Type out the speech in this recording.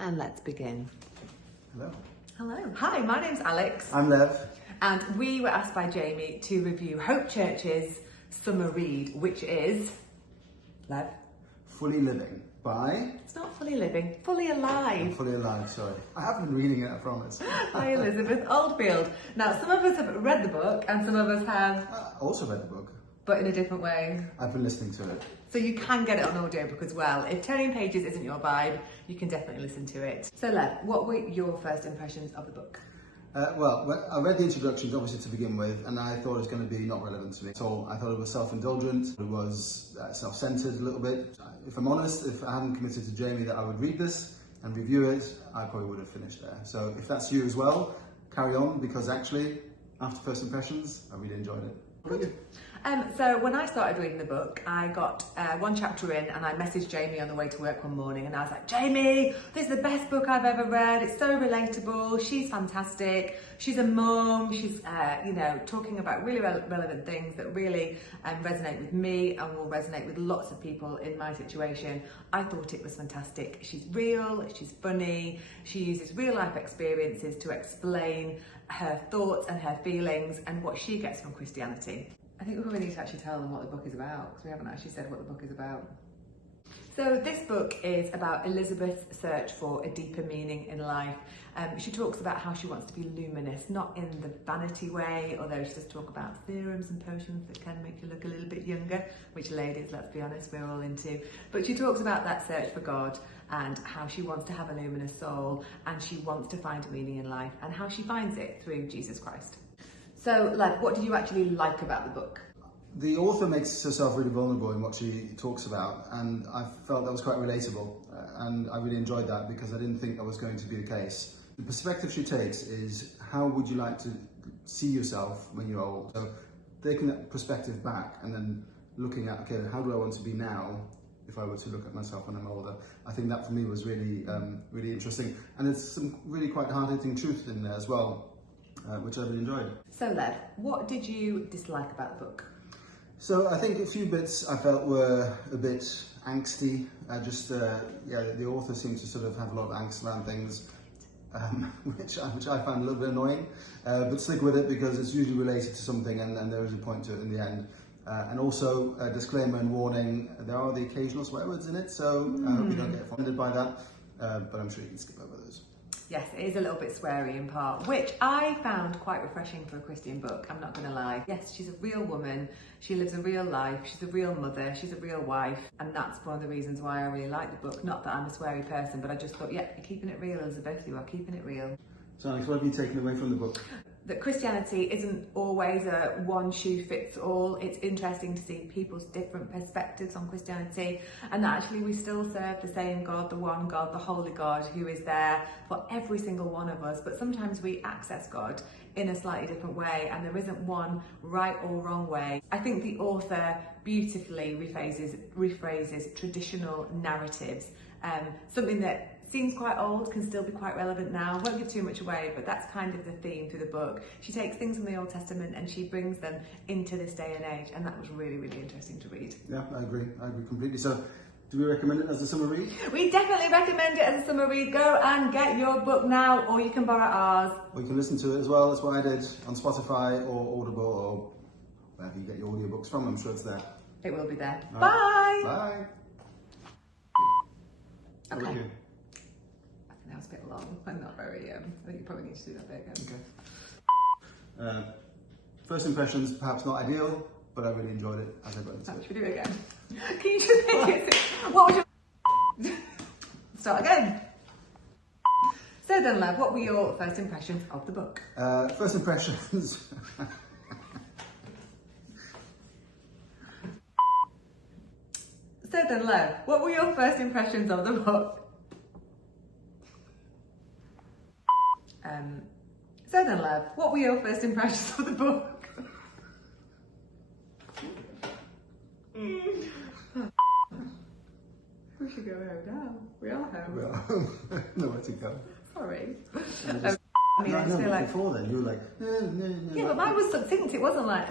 And let's begin. Hello. Hello. Hi, my name's Alex. I'm Lev. And we were asked by Jamie to review Hope Church's summer read, which is, Lev? Fully Living by... It's not Fully Living, Fully Alive. Fully Alive, sorry. I have been reading it, I promise. By Elizabeth Oldfield. Now, some of us have read the book and some of us have... also read the book. But in a different way. I've been listening to it. So you can get it on audiobook as well. If turning pages isn't your vibe, you can definitely listen to it. So Lev, what were your first impressions of the book? Well, I read the introduction, obviously, to begin with, and I thought it was going to be not relevant to me at all. I thought it was self-indulgent, it was self-centered a little bit. If I'm honest, if I hadn't committed to Jamie that I would read this and review it, I probably would have finished there. So if that's you as well, carry on, because actually, after first impressions, I really enjoyed it. Good. So when I started reading the book, I got one chapter in and I messaged Jamie on the way to work one morning and I was like, Jamie, this is the best book I've ever read. It's so relatable. She's fantastic. She's a mum. She's, talking about really relevant things that really resonate with me and will resonate with lots of people in my situation. I thought it was fantastic. She's real. She's funny. She uses real life experiences to explain her thoughts and her feelings and what she gets from Christianity. I think we probably need to actually tell them what the book is about, because we haven't actually said what the book is about. So this book is about Elizabeth's search for a deeper meaning in life. She talks about how she wants to be luminous, not in the vanity way, although she does talk about theorems and potions that can make you look a little bit younger, which ladies, let's be honest, we're all into. But she talks about that search for God and how she wants to have a luminous soul and she wants to find meaning in life and how she finds it through Jesus Christ. So, Lev, what did you actually like about the book? The author makes herself really vulnerable in what she talks about, and I felt that was quite relatable, and I really enjoyed that because I didn't think that was going to be the case. The perspective she takes is, how would you like to see yourself when you're old? So taking that perspective back and then looking at, okay, how do I want to be now if I were to look at myself when I'm older? I think that for me was really, really interesting, and there's some really quite hard-hitting truth in there as well. Which I really enjoyed. So Lev, what did you dislike about the book? So I think a few bits I felt were a bit angsty. The author seemed to sort of have a lot of angst around things, which I found a little bit annoying. But stick with it because it's usually related to something and there is a point to it in the end. And also a disclaimer and warning, there are the occasional swear words in it, so I hope you don't get offended by that, but I'm sure you can skip over those. Yes, it is a little bit sweary in part, which I found quite refreshing for a Christian book, I'm not going to lie. Yes, she's a real woman, she lives a real life, she's a real mother, she's a real wife, and that's one of the reasons why I really like the book. Not that I'm a sweary person, but I just thought, yeah, you're keeping it real, Elizabeth, you are keeping it real. So Alex, what have you taken away from the book? That Christianity isn't always a one shoe fits all. It's interesting to see people's different perspectives on Christianity, and that actually we still serve the same God, the one God, the holy God, who is there for every single one of us. But sometimes we access God in a slightly different way, and there isn't one right or wrong way. I think the author beautifully rephrases traditional narratives, something that seems quite old, can still be quite relevant now. Won't give too much away, but that's kind of the theme through the book. She takes things from the Old Testament and she brings them into this day and age, and that was really, really interesting to read. Yeah, I agree completely. So, do we recommend it as a summer read? We definitely recommend it as a summer read. Go and get your book now, or you can borrow ours. Or you can listen to it as well. That's what I did on Spotify or Audible or wherever you get your audiobooks from. I'm sure it's there. It will be there. All Bye! Right. Bye! Okay. Okay. That was a bit long and not very, I think you probably need to do that bit again. Okay. First impressions, perhaps not ideal, but I really enjoyed it as I got into it. Should we do it again? Can you just make it? What was your... Start again. So then, Lev, what were your first impressions of the book? First impressions... So then, Lev, what were your first impressions of the book? So then, Lev, what were your first impressions of the book? We should go home now. We are home. We are home. Nowhere to go. Sorry. I mean, I feel like before then you were like, yeah, but mine was succinct. It wasn't like.